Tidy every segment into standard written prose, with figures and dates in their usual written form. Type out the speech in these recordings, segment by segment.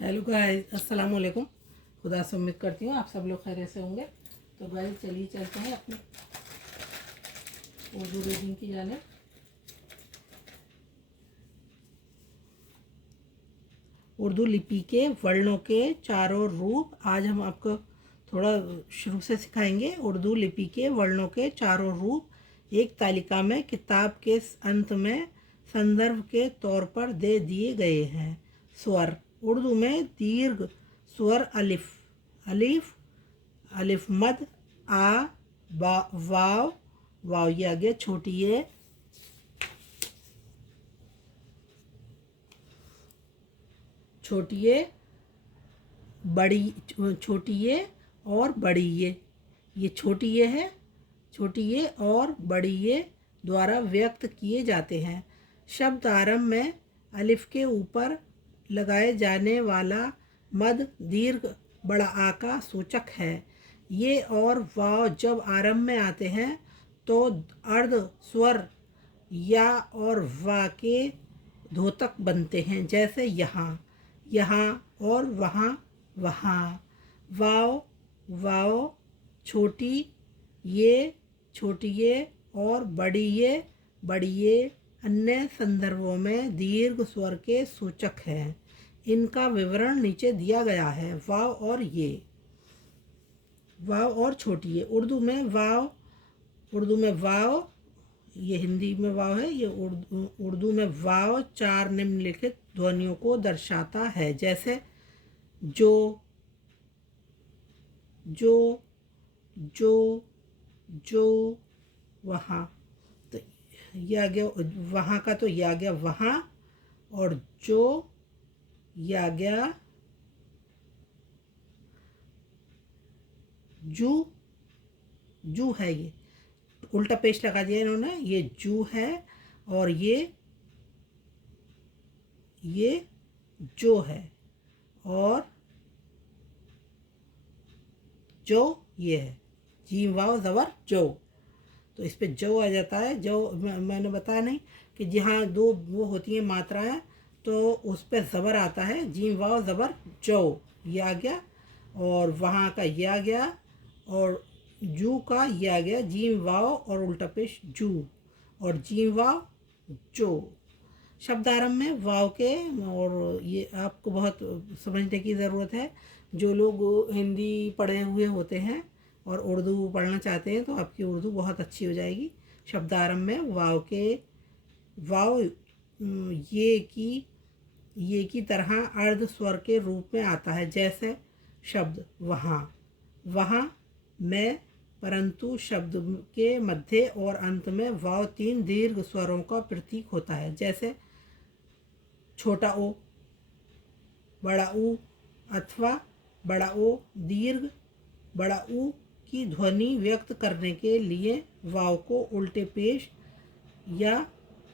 Hello guys, अस्सलाम वालेकुम। खुदा से उम्मीद करती हूँ आप सब लोग खैरियत से होंगे। तो गाइस चलिए चलते हैं अपने उर्दू रीडिंग की जाने। उर्दू लिपि के वर्णों के चारों रूप आज हम आपको थोड़ा शुरू से सिखाएंगे। उर्दू लिपि के वर्णों के चारों रूप एक तालिका में किताब के अंत में संदर्भ के तौर पर दे दिए गए हैं। स्वर उर्दू में दीर्घ स्वर अलिफ, अलिफ, अलिफ मद, आ, वाव, वाव ये आगे छोटी ए, छोटी ए, बड़ी, छोटी ए और बड़ी ये छोटी ए है, छोटी ए और बड़ी ए द्वारा व्यक्त किए जाते हैं। शब्द आरंभ में अलिफ के ऊपर लगाए जाने वाला मद दीर्घ बड़ा आ का सूचक है। ये और वाव जब आरंभ में आते हैं तो अर्ध स्वर या और वा के धोतक बनते हैं, जैसे यहाँ, यहाँ और वहाँ, वहाँ। वाव, वाव, छोटी ये, छोटी ये और बड़ी ये, बड़ी ये अन्य संदर्भों में दीर्घ स्वर के सूचक हैं। इनका विवरण नीचे दिया गया है। वाव और ये, वाव और छोटी ये उर्दू में वाव, उर्दू में वाव, ये हिंदी में वाव है, ये उर्दू में वाव चार निम्नलिखित ध्वनियों को दर्शाता है, जैसे जो, जो, जो, जो, वहाँ। तो ये आ गया वहाँ का, तो ये आ गया वहाँ, और जो ये आ गया जू, जू है, ये उल्टा पेश लगा दिया इन्होंने, ये जू है और ये जो है, और जो ये है, जीम वाव ज़बर जो, तो इस पे जो आ जाता है। जो मैंने बताया नहीं कि जहाँ दो वो होती हैं मात्राएं, तो उस पर ज़बर आता है, जीम वाव ज़बर जो, ये आ गया, और वहाँ का ये आ गया, और जू का ये आ गया, जीम वाव और उल्टा पेश जू, और जीम वाव जो। शब्द आरंभ में वाव के, और ये आपको बहुत समझने की ज़रूरत है। जो लोग हिंदी पढ़े हुए होते हैं और उर्दू पढ़ना चाहते हैं तो आपकी उर्दू बहुत अच्छी हो जाएगी। शब्द आरंभ में वाव के, वाव ये की तरह अर्ध स्वर के रूप में आता है, जैसे शब्द वहाँ, वहाँ में, परंतु शब्द के मध्य और अंत में वाव तीन दीर्घ स्वरों का प्रतीक होता है, जैसे छोटा ओ, बड़ा ऊ, अथवा बड़ा ओ दीर्घ बड़ा ऊ की ध्वनि व्यक्त करने के लिए वाव को उल्टे पेश या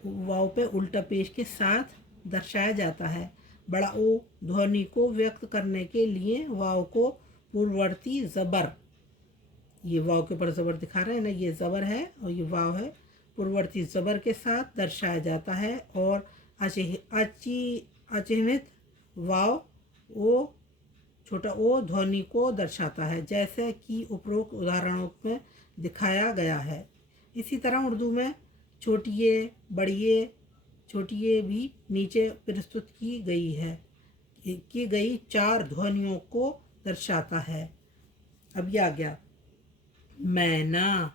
वाव पे उल्टा पेश के साथ दर्शाया जाता है। बड़ा ओ ध्वनि को व्यक्त करने के लिए वाव को पूर्ववर्ती ज़बर, ये वाव के ऊपर ज़बर दिखा रहे हैं ना, ये ज़बर है और ये वाव है, पूर्ववर्ती ज़बर के साथ दर्शाया जाता है, और अचिह्नित वाव ओ, छोटा ओ ध्वनि को दर्शाता है, जैसे कि उपरोक्त उदाहरणों में दिखाया गया है। इसी तरह उर्दू में छोटी ए, बड़ी ए, छोटी ए भी नीचे प्रस्तुत की गई है, की गई चार ध्वनियों को दर्शाता है। अब ये आ गया मैना,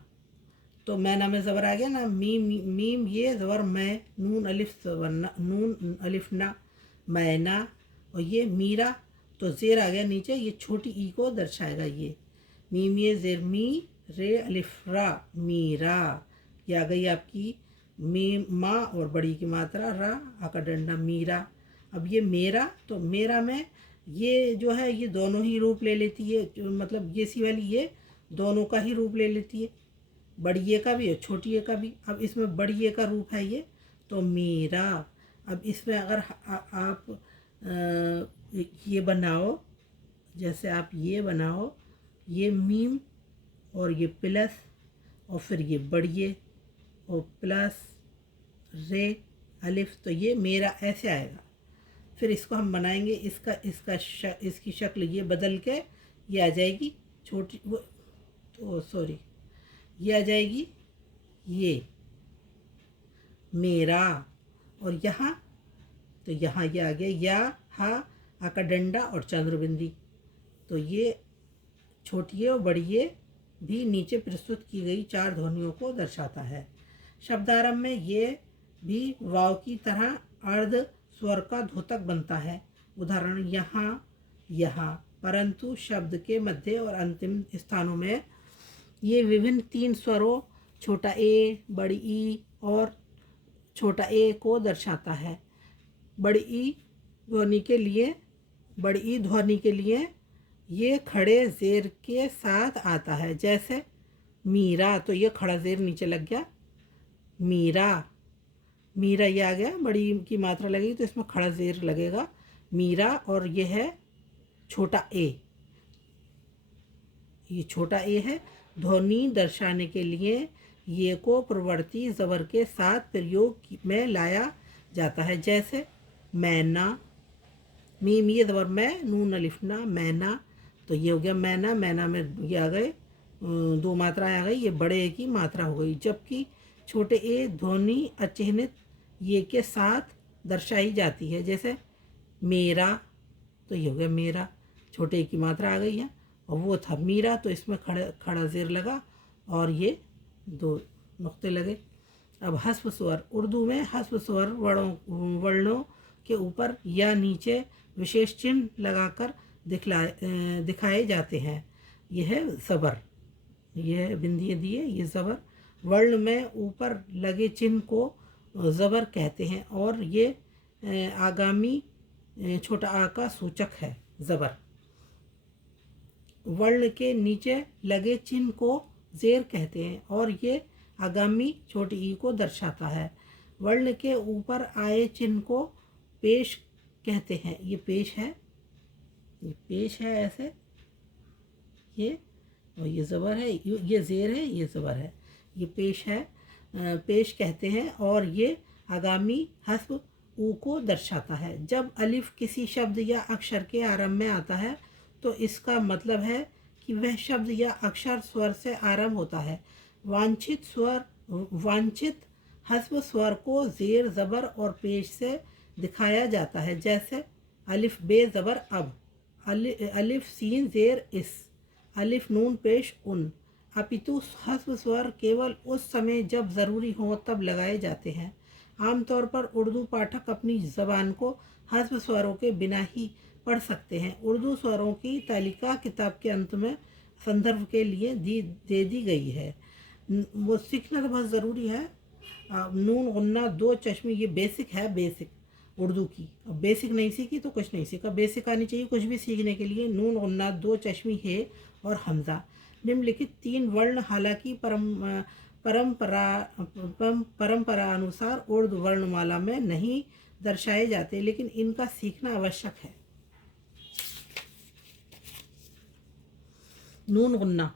तो मैना में ज़बर आ गया ना, मीम, मीम ये ज़बर मैं, नून अलिफ ज़बर ना, नून अलिफ ना, मैना, और ये मीरा, तो ज़ेर आ गया नीचे, ये छोटी ई को दर्शाएगा, ये मीम ये ज़ेर मी, रे अलिफ रा, मीरा। ये आ गई आपकी मीम माँ और बड़ी की मात्रा रा, आका डंडा, मीरा। अब ये मेरा, तो मेरा में ये जो है ये दोनों ही रूप ले लेती है, मतलब ये सी वाली ये दोनों का ही रूप ले लेती है, बड़ी ए का भी और छोटी ए का भी। अब इसमें बड़ी ए का रूप है ये, तो मेरा। अब इसमें अगर आप ये बनाओ, जैसे आप ये बनाओ, ये मीम और ये प्लस और फिर ये बड़ी ए और प्लस रे अलिफ, तो ये मेरा ऐसे आएगा। फिर इसको हम बनाएंगे, इसकी शक्ल ये बदल के ये आ जाएगी छोटी वो, तो सॉरी, ये आ जाएगी ये मेरा। और यहाँ तो यहाँ ये आ गया या, हा, आ का डंडा और चंद्रबिंदी। तो ये छोटी और बड़ी ए भी नीचे प्रस्तुत की गई 4 ध्वनियों को दर्शाता है। शब्दारंभ में ये भी वाव की तरह अर्ध स्वर का द्योतक बनता है। उदाहरण यहाँ, यहाँ। परंतु शब्द के मध्य और अंतिम स्थानों में ये विभिन्न 3 स्वरों छोटा ए, बड़ी ई और छोटा ए को दर्शाता है। बड़ी ई ध्वनि के लिए ये खड़े ज़ेर के साथ आता है, जैसे मीरा, तो ये खड़ा ज़ेर नीचे लग गया, मीरा। मीरा ये आ गया, बड़ी की मात्रा लगेगी तो इसमें खड़ा ज़ेर लगेगा, मीरा। और ये है छोटा ए, ये छोटा ए है। ध्वनि दर्शाने के लिए ये को प्रवर्ती ज़बर के साथ प्रयोग में लाया जाता है, जैसे मैना, मीम ये ज़बर मैं, नून अलिफ ना, मैना। तो ये हो गया मैना। मैना में ये आ गए 2 मात्राएं आ गई, ये बड़े ए की मात्रा हो गई। जबकि छोटे ए ध्वनि अचिह्नित ये के साथ दर्शाई जाती है, जैसे मेरा, तो ये हो गया मेरा, छोटे ए की मात्रा आ गई है। और वो था मीरा, तो इसमें खड़ा ज़ेर लगा और ये 2 नुक्ते लगे। अब हस्व स्वर। उर्दू में हस्व स्वर वर्णों के ऊपर या नीचे विशेष चिन्ह लगाकर दिखाए जाते हैं। यह है ज़बर, यह बिंदी दिए, ये ज़बर। वर्ण में ऊपर लगे चिन्ह को ज़बर कहते हैं और ये आगामी छोटा आ का सूचक है, ज़बर। वर्ण के नीचे लगे चिन्ह को ज़ेर कहते हैं और ये आगामी छोटी ई को दर्शाता है। वर्ण के ऊपर आए चिन्ह को पेश कहते हैं। ये पेश है, ये पेश है ऐसे, ये, और ये ज़बर है, ये ज़ेर है, ये ज़बर है, ये पेश है, पेश कहते हैं। और ये आगामी हस्व ऊ को दर्शाता है। जब अलिफ किसी शब्द या अक्षर के आरंभ में आता है तो इसका मतलब है कि वह शब्द या अक्षर स्वर से आरंभ होता है। वांछित हस्व स्वर को ज़ेर, ज़बर और पेश से दिखाया जाता है, जैसे अलिफ बे ज़बर अब, अलिफ सीन ज़ेर इस, अलिफ नून पेश उन। अपितु हस्व स्वर केवल उस समय जब ज़रूरी हो तब लगाए जाते हैं। आमतौर पर उर्दू पाठक अपनी ज़बान को हस्व स्वरों के बिना ही पढ़ सकते हैं। उर्दू स्वरों की तालिका किताब के अंत में संदर्भ के लिए दे दी गई है। वो सीखना तो बहुत ज़रूरी है। नून गुन्ना 2 चश्मे, ये बेसिक है, बेसिक उर्दू की। अब बेसिक नहीं सीखी तो कुछ नहीं सीखा, बेसिक आनी चाहिए कुछ भी सीखने के लिए। नून गुन्ना 2 चश्मी है और हमज़ा। निम्नलिखित 3 वर्ण हालांकि परंपरा अनुसार उर्दू वर्णमाला में नहीं दर्शाए जाते, लेकिन इनका सीखना आवश्यक है। नून गुन्ना।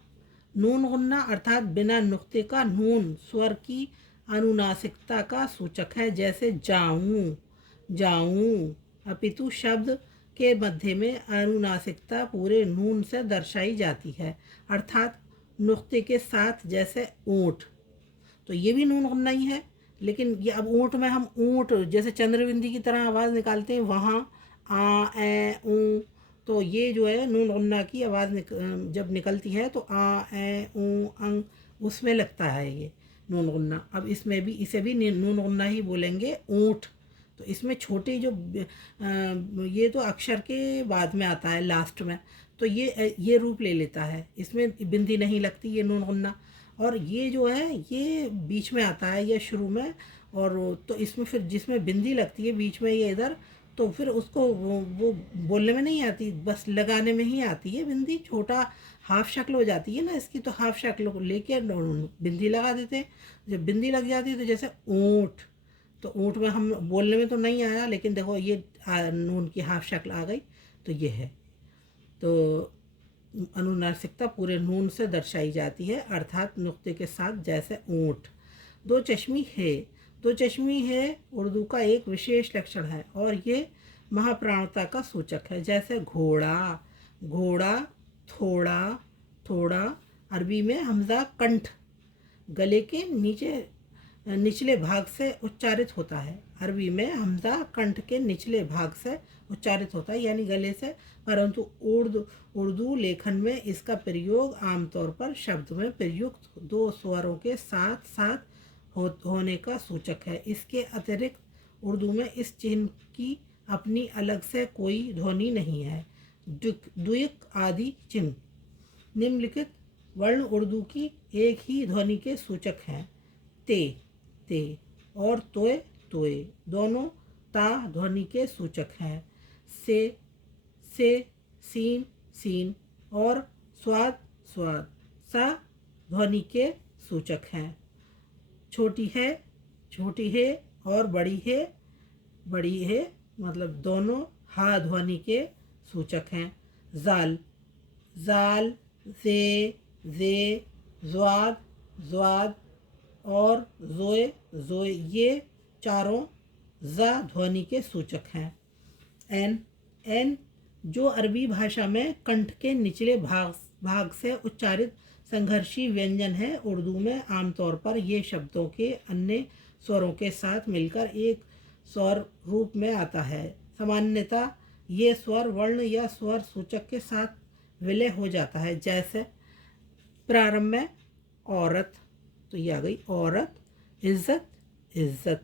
नून गुन्ना अर्थात बिना नुक्ते का नून स्वर की अनुनासिकता का सूचक है, जैसे जाऊं, जाऊं। अपितु शब्द के मध्य में अनुनासिकता पूरे नून से दर्शाई जाती है, अर्थात नुक्ते के साथ, जैसे ऊँट। तो ये भी नून गुन्ना ही है, लेकिन ये अब ऊँट में हम ऊँट जैसे चंद्रबिंदी की तरह आवाज़ निकालते हैं, वहाँ आ, ए, ऊ, तो ये जो है नून गुन्ना की आवाज़ जब निकलती है तो आ, ए, ऊ, अंग, उसमें लगता है ये नून गुन्ना। अब इसमें भी इसे भी नून गुन्ना ही बोलेंगे, ऊँट। तो इसमें छोटे जो ये तो अक्षर के बाद में आता है, लास्ट में, तो ये रूप ले लेता है। इसमें बिंदी नहीं लगती, ये नून गुन्ना। और ये जो है ये बीच में आता है या शुरू में, और तो इसमें फिर जिसमें बिंदी लगती है बीच में ये इधर, तो फिर उसको वो बोलने में नहीं आती, बस लगाने में ही आती है बिंदी। छोटा हाफ शक्ल हो जाती है ना इसकी, तो हाफ शक्ल को लेके बिंदी लगा देते हैं। जब बिंदी लग जाती है तो जैसे ऊँट, तो ऊँट में हम बोलने में तो नहीं आया, लेकिन देखो ये नून की हाफ शक्ल आ गई, तो ये है। तो अनुनासिकता पूरे नून से दर्शाई जाती है, अर्थात नुक्ते के साथ, जैसे ऊँट। 2 चश्मी है। 2 चश्मी है उर्दू का एक विशेष लक्षण है और ये महाप्राणता का सूचक है। जैसे घोड़ा, घोड़ा, थोड़ा, थोड़ा। अरबी में हमजा कंठ गले के निचले भाग से उच्चारित होता है। अरबी में हमजा कंठ के निचले भाग से उच्चारित होता है, यानी गले से। परंतु उर्दू लेखन में इसका प्रयोग आमतौर पर शब्द में प्रयुक्त दो स्वरों के साथ साथ होने का सूचक है। इसके अतिरिक्त उर्दू में इस चिन्ह की अपनी अलग से कोई ध्वनि नहीं है। द्विक आदि चिन्ह निम्नलिखित वर्ण उर्दू की एक ही ध्वनि के सूचक हैं। ते, ते और तोय, तोय दोनों ता ध्वनि के सूचक हैं। से, सीन, सीन और स्वाद, स्वाद सा ध्वनि के सूचक हैं। छोटी है और बड़ी है मतलब दोनों हा ध्वनि के सूचक हैं। जाल, जाल, जे, ज़्वाद, ज़्वाद और ज़ोए, ज़ोए ये चारों ज़ा ध्वनि के सूचक हैं। एन, एन जो अरबी भाषा में कंठ के निचले भाग से उच्चारित संघर्षी व्यंजन है, उर्दू में आमतौर पर ये शब्दों के अन्य स्वरों के साथ मिलकर एक स्वर रूप में आता है। सामान्यतः ये स्वर वर्ण या स्वर सूचक के साथ विलय हो जाता है। जैसे प्रारंभ में औरत, तो ये आ गई औरत। इज्जत, इज्जत।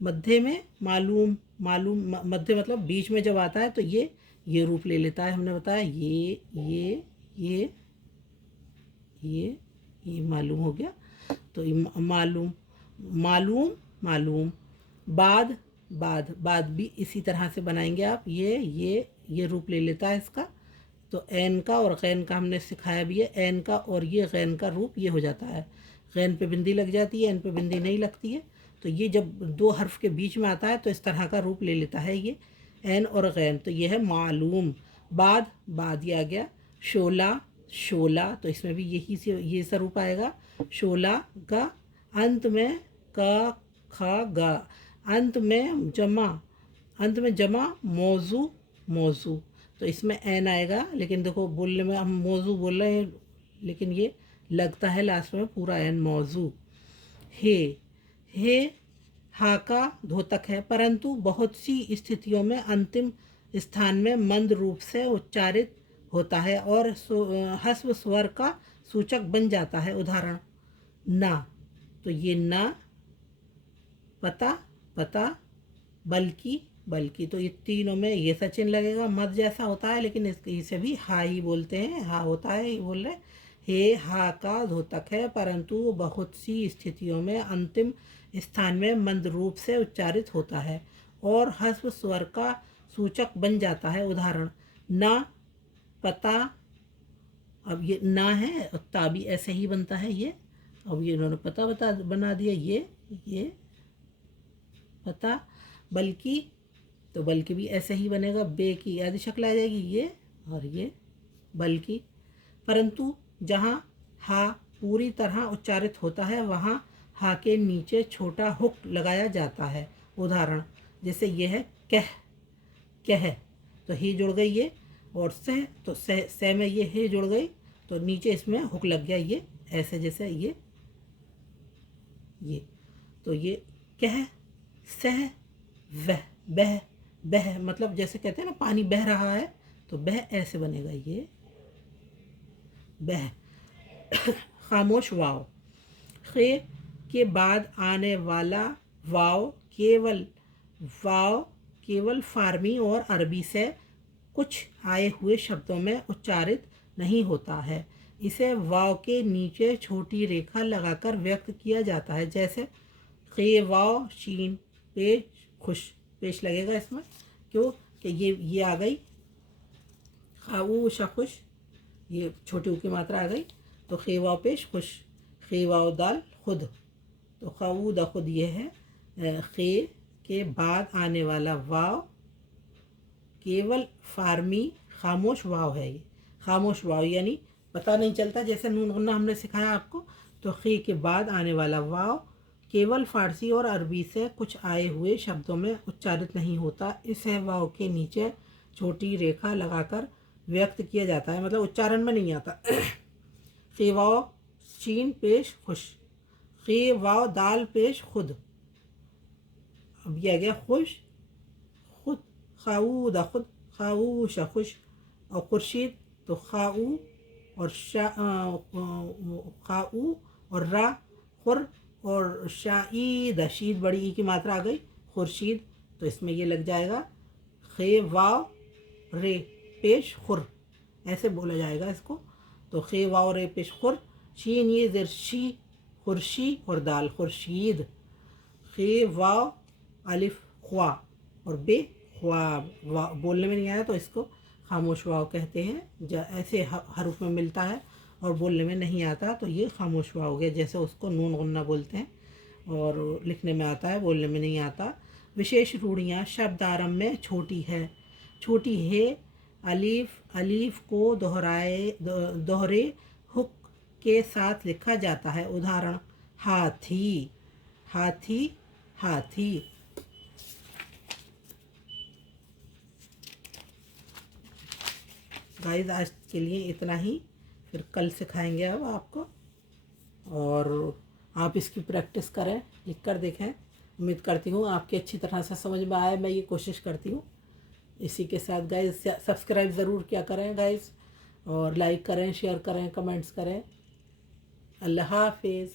मध्य में मालूम, मालूम मध्य मतलब बीच में जब आता है तो ये रूप ले लेता है। हमने बताया ये मालूम हो गया, तो मालूम, मालूम, मालूम। बाद, बाद भी इसी तरह से बनाएंगे आप। ये रूप ले लेता है इसका। तो ऐन का और गैन का हमने सिखाया भी है। ऐन का और ये गैन का रूप ये हो जाता है। गैन पे बिंदी लग जाती है, ऐन पे बिंदी नहीं लगती है। तो ये जब दो हर्फ के बीच में आता है तो इस तरह का रूप ले लेता है ये ऐन और गैन। तो ये है मालूम। बाद, बाद ये आ गया। शोला, शोला, तो इसमें भी ये सा रूप आएगा। शोला का अंत में का, खा, गा। अंत में जमा मौजू, मौजू। तो इसमें एन आएगा, लेकिन देखो बोलने में हम मौजू बोल रहे हैं लेकिन ये लगता है लास्ट में पूरा एन, मौजू। हे हा का धोतक है, परंतु बहुत सी स्थितियों में अंतिम स्थान में मंद रूप से उच्चारित होता है और हस्व स्वर का सूचक बन जाता है। उदाहरण ना, तो ये ना। पता, पता। बल्कि, बल्कि, तो ये तीनों में ये सचिन लगेगा, मत जैसा होता है, लेकिन इसे भी हा ही बोलते हैं। हा होता है, ये बोल रहे। हे हा का धोतक है, परंतु बहुत सी स्थितियों में अंतिम स्थान में मंद रूप से उच्चारित होता है और हस्व स्वर का सूचक बन जाता है। उदाहरण ना, पता। अब ये ना है और ता भी ऐसे ही बनता है ये। अब ये इन्होंने पता बना दिया ये पता। बल्कि, तो बल्कि भी ऐसे ही बनेगा। बे की आदि शक्ल आ जाएगी ये और ये बल्कि। परंतु जहाँ हा पूरी तरह उच्चारित होता है वहाँ हा के नीचे छोटा हुक लगाया जाता है। उदाहरण जैसे ये है कह, कह, तो ही जुड़ गई ये, और सह, तो सह में ये है जुड़ गई, तो नीचे इसमें हुक लग गया ये ऐसे, जैसे ये तो ये कह, सह, वह, बह, बह मतलब जैसे कहते हैं ना पानी बह रहा है, तो बह ऐसे बनेगा ये बह। खामोश वाव, खे के बाद आने वाला वाव केवल फारमी और अरबी से कुछ आए हुए शब्दों में उच्चारित नहीं होता है। इसे वाव के नीचे छोटी रेखा लगाकर व्यक्त किया जाता है। जैसे खे वाव शीन पेश, खुश, पेश लगेगा इसमें, क्यों कि ये आ गई खाऊ खुश, ये छोटी की मात्रा आ गई, तो खे वाव पेश खुश, खे वाव दाल खुद, तो खाऊ द खुद ये है। खे के बाद आने वाला वाव केवल फारमी खामोश वाव है। ये खामोश वाव यानी पता नहीं चलता, जैसे नून गुन्ना हमने सिखाया आपको, तो खे के बाद आने वाला वाव केवल फारसी और अरबी से कुछ आए हुए शब्दों में उच्चारित नहीं होता। इसे वाव के नीचे छोटी रेखा लगाकर व्यक्त किया जाता है, मतलब उच्चारण में नहीं आता। खे वाव शीन पेश खुश, खे वाव दाल पेश खुद। अब ये आ गया खुश खुद, खाऊ द खुद, खाऊ खुश। और खुर्शीद तो खाऊ और खाऊ और रा खुर, और शाईद शीद बड़ी ई की मात्रा आ गई खुर्शीद, तो इसमें ये लग जाएगा खे वाव रे पेश खुर, ऐसे बोला जाएगा इसको। तो खे वाव रे पेश खुर, शीन ये जरशी खुर्शी और दाल खुर्शीद। खे वाव अलिफ ख्वा और बे ख्वाब, बोलने में नहीं आया तो इसको खामोश वाव कहते हैं। ऐसे हरूफ में मिलता है और बोलने में नहीं आता तो ये खामोश वाव हो गया। जैसे उसको नून गुन्ना बोलते हैं और लिखने में आता है, बोलने में नहीं आता। विशेष रूढ़ियाँ, शब्द आरंभ में छोटी है, छोटी है अलीफ, अलीफ को दोहरे हुक के साथ लिखा जाता है। उदाहरण हाथी, हाथी, हाथी। गाइस आज के लिए इतना ही, फिर कल सिखाएंगे अब आपको, और आप इसकी प्रैक्टिस करें, लिख कर देखें। उम्मीद करती हूँ आपकी अच्छी तरह से समझ में आए, मैं ये कोशिश करती हूँ। इसी के साथ गाइस सब्सक्राइब ज़रूर क्या करें गाइस, और लाइक करें, शेयर करें, कमेंट्स करें। अल्लाह हाफिज़।